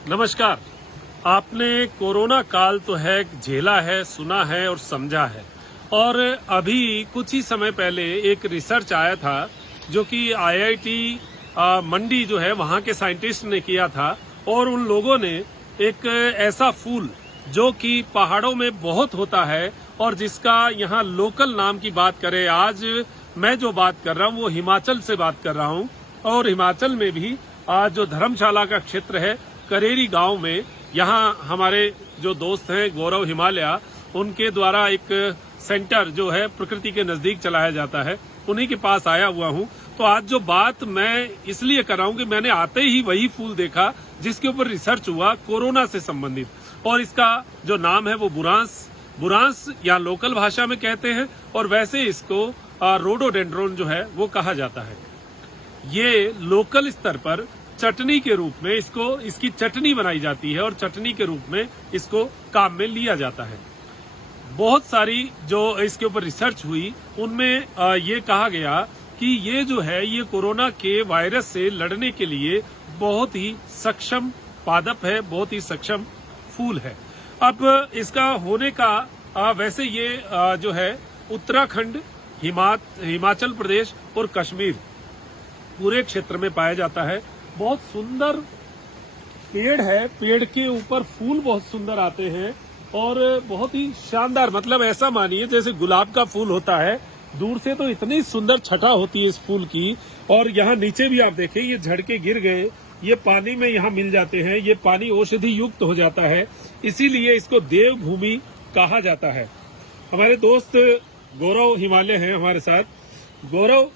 नमस्कार। आपने कोरोना काल तो है झेला है, सुना है और समझा है। और अभी कुछ ही समय पहले एक रिसर्च आया था जो कि आईआईटी मंडी जो है वहाँ के साइंटिस्ट ने किया था। और उन लोगों ने एक ऐसा फूल जो कि पहाड़ों में बहुत होता है और जिसका यहाँ लोकल नाम की बात करें, आज मैं जो बात कर रहा हूँ वो हिमाचल से बात कर रहा हूँ। और हिमाचल में भी आज जो धर्मशाला का क्षेत्र है करेरी गांव में, यहाँ हमारे जो दोस्त हैं गौरव हिमालय, उनके द्वारा एक सेंटर जो है प्रकृति के नजदीक चलाया जाता है, उन्हीं के पास आया हुआ हूँ। तो आज जो बात मैं इसलिए कर रहा हूँ कि मैंने आते ही वही फूल देखा जिसके ऊपर रिसर्च हुआ कोरोना से संबंधित, और इसका जो नाम है वो बुरांस या लोकल भाषा में कहते हैं, और वैसे इसको रोडोडेंड्रोन जो है वो कहा जाता है। ये लोकल स्तर पर चटनी के रूप में इसकी चटनी बनाई जाती है और चटनी के रूप में इसको काम में लिया जाता है। बहुत सारी जो इसके ऊपर रिसर्च हुई उनमें ये कहा गया कि ये जो है ये कोरोना के वायरस से लड़ने के लिए बहुत ही सक्षम पादप है, बहुत ही सक्षम फूल है। अब इसका होने का वैसे ये जो है उत्तराखंड, हिमाचल प्रदेश और कश्मीर पूरे क्षेत्र में पाया जाता है। बहुत सुंदर पेड़ है, पेड़ के ऊपर फूल बहुत सुंदर आते हैं और बहुत ही शानदार, मतलब ऐसा मानिए जैसे गुलाब का फूल होता है, दूर से तो इतनी सुंदर छटा होती है इस फूल की। और यहाँ नीचे भी आप देखें ये झड़के गिर गए, ये पानी में यहाँ मिल जाते हैं, ये पानी औषधि युक्त हो जाता है, इसीलिए इसको देवभूमि कहा जाता है। हमारे दोस्त गौरव हिमालय हैं हमारे साथ। गौरव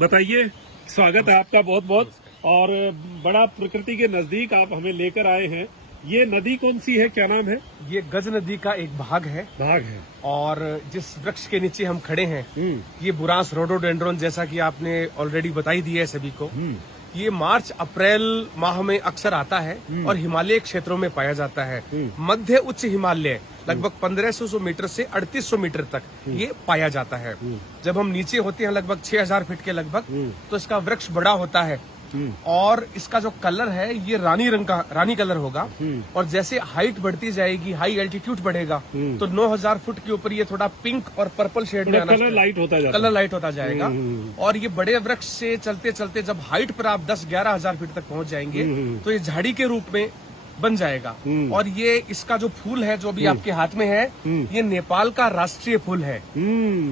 बताइए, स्वागत है आपका बहुत बहुत। और बड़ा प्रकृति के नजदीक आप हमें लेकर आए हैं। ये नदी कौन सी है, क्या नाम है? ये गज नदी का एक भाग है। और जिस वृक्ष के नीचे हम खड़े हैं ये बुरांस रोडोडेंड्रोन, जैसा कि आपने ऑलरेडी बताई दी है सभी को। ये मार्च अप्रैल माह में अक्सर आता है और हिमालय क्षेत्रों में पाया जाता है। मध्य उच्च हिमालय लगभग 1500 मीटर से 3800 मीटर तक ये पाया जाता है। जब हम नीचे होते हैं लगभग 6000 फीट के लगभग, तो इसका वृक्ष बड़ा होता है और इसका जो कलर है ये रानी कलर होगा। और जैसे हाइट बढ़ती जाएगी, हाई एल्टीट्यूड बढ़ेगा, तो 9000 फुट के ऊपर ये थोड़ा पिंक और पर्पल शेड में कलर लाइट होता जाएगा। और ये बड़े वृक्ष से चलते चलते जब हाइट पर आप 10-11 हजार फीट तक पहुंच जाएंगे तो ये झाड़ी के रूप में बन जाएगा। और ये इसका जो फूल है जो अभी आपके हाथ में है, ये नेपाल का राष्ट्रीय फूल है।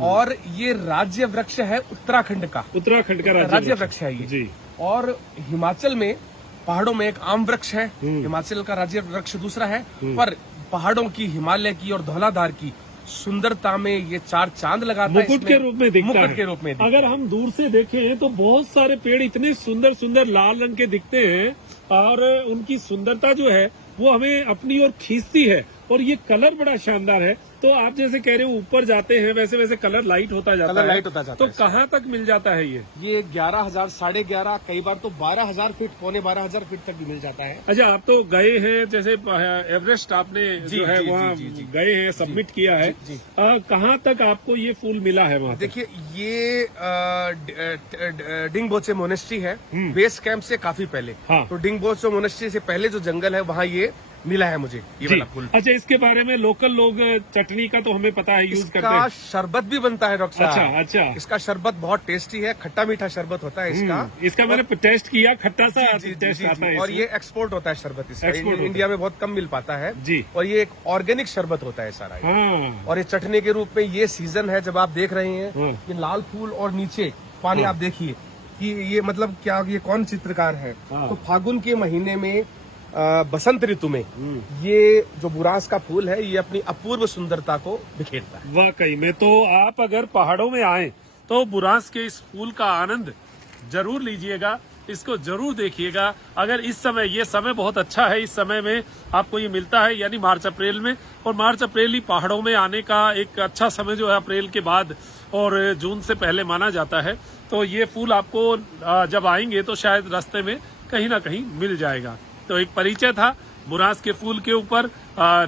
और ये राज्य वृक्ष है उत्तराखंड का राज्य वृक्ष है ये जी। और हिमाचल में पहाड़ों में एक आम वृक्ष है, हिमाचल का राज्य वृक्ष दूसरा है। पर पहाड़ों की, हिमालय की और धौलाधार की सुंदरता में ये चार चांद लगाता है, मुकुट के रूप में दिखता है। मुकुट के रूप में अगर हम दूर से देखें तो बहुत सारे पेड़ इतने सुंदर सुंदर लाल रंग के दिखते हैं और उनकी सुंदरता जो है वो हमें अपनी ओर खींचती है। और ये कलर बड़ा शानदार है। तो आप जैसे कह रहे हो ऊपर जाते हैं वैसे वैसे कलर लाइट होता जाता है। तो कहाँ तक मिल जाता है ये 11,000, 11,500, कई बार तो 12,000 फीट, 12,500 फीट तक भी मिल जाता है। अच्छा, आप तो गए हैं, जैसे एवरेस्ट आपने जो है वहाँ गए हैं, सबमिट किया है, कहाँ तक आपको ये फूल मिला है वहाँ? देखिए ये डिंगबोचे मोनेस्ट्री है, बेस कैंप से काफी पहले। तो डिंगबोचे मोनेस्ट्री से पहले जो जंगल है वहाँ ये मिला है मुझे ये वाला फूल। अच्छा, इसके बारे में लोकल लोग चटनी का तो हमें पता है यूज करते हैं। शरबत भी बनता है डॉक्टर साहब। अच्छा, इसका शरबत बहुत टेस्टी है, खट्टा मीठा शरबत होता है इसका मैंने टेस्ट किया, खट्टा सा टेस्ट आता है। और ये एक्सपोर्ट होता है शरबत इसका, इंडिया में बहुत कम मिल पाता है जी। और ये एक ऑर्गेनिक शरबत होता है सारा। और ये चटनी के रूप में ये सीजन है जब आप देख रहे हैं ये लाल फूल और नीचे पानी, आप देखिए कि ये मतलब क्या, ये कौन चित्रकार है। तो फागुन के महीने में बसंत ऋतु में ये जो बुरांस का फूल है ये अपनी अपूर्व सुंदरता को बिखेरता है। वाकई में। तो आप अगर पहाड़ों में आए तो बुरांस के इस फूल का आनंद जरूर लीजिएगा, इसको जरूर देखिएगा। अगर इस समय, ये समय बहुत अच्छा है, इस समय में आपको ये मिलता है, यानी मार्च अप्रैल में। और मार्च अप्रैल ही पहाड़ों में आने का एक अच्छा समय जो है अप्रैल के बाद और जून से पहले माना जाता है। तो ये फूल आपको जब आएंगे तो शायद रास्ते में कहीं ना कहीं मिल जाएगा। तो एक परिचय था बुरांस के फूल के ऊपर।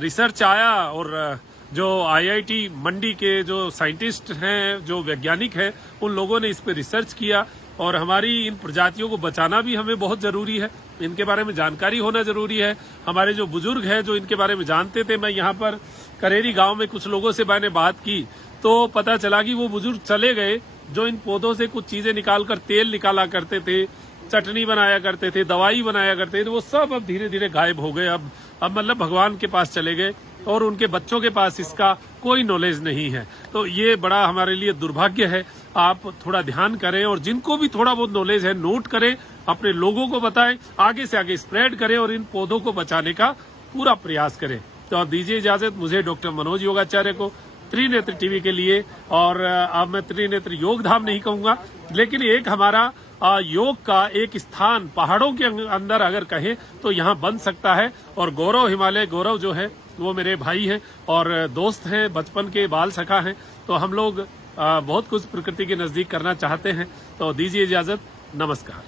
रिसर्च आया और जो आईआईटी मंडी के जो साइंटिस्ट हैं, जो वैज्ञानिक हैं, उन लोगों ने इस पे रिसर्च किया और हमारी इन प्रजातियों को बचाना भी हमें बहुत जरूरी है। इनके बारे में जानकारी होना जरूरी है। हमारे जो बुजुर्ग हैं जो इनके बारे में जानते थे, मैं यहाँ पर करेरी गांव में कुछ लोगों से मैंने बात की तो पता चला कि वो बुजुर्ग चले गए जो इन पौधों से कुछ चीजें निकालकर तेल निकाला करते थे, चटनी बनाया करते थे, दवाई बनाया करते थे, वो सब अब धीरे धीरे गायब हो गए। अब मतलब भगवान के पास चले गए और उनके बच्चों के पास इसका कोई नॉलेज नहीं है। तो ये बड़ा हमारे लिए दुर्भाग्य है। आप थोड़ा ध्यान करें और जिनको भी थोड़ा बहुत नॉलेज है नोट करें, अपने लोगों को बताएं, आगे से आगे स्प्रेड करें और इन पौधों को बचाने का पूरा प्रयास करें। तो दीजिए इजाजत मुझे डॉक्टर मनोज योगाचार्य को त्रिनेत्र टीवी के लिए। और अब मैं त्रिनेत्र योग धाम नहीं कहूंगा, लेकिन एक हमारा योग का एक स्थान पहाड़ों के अंदर अगर कहें तो यहाँ बन सकता है। और गौरव हिमालय गौरव जो है वो मेरे भाई हैं और दोस्त हैं, बचपन के बाल सखा हैं। तो हम लोग बहुत कुछ प्रकृति के नजदीक करना चाहते हैं। तो दीजिए इजाजत, नमस्कार।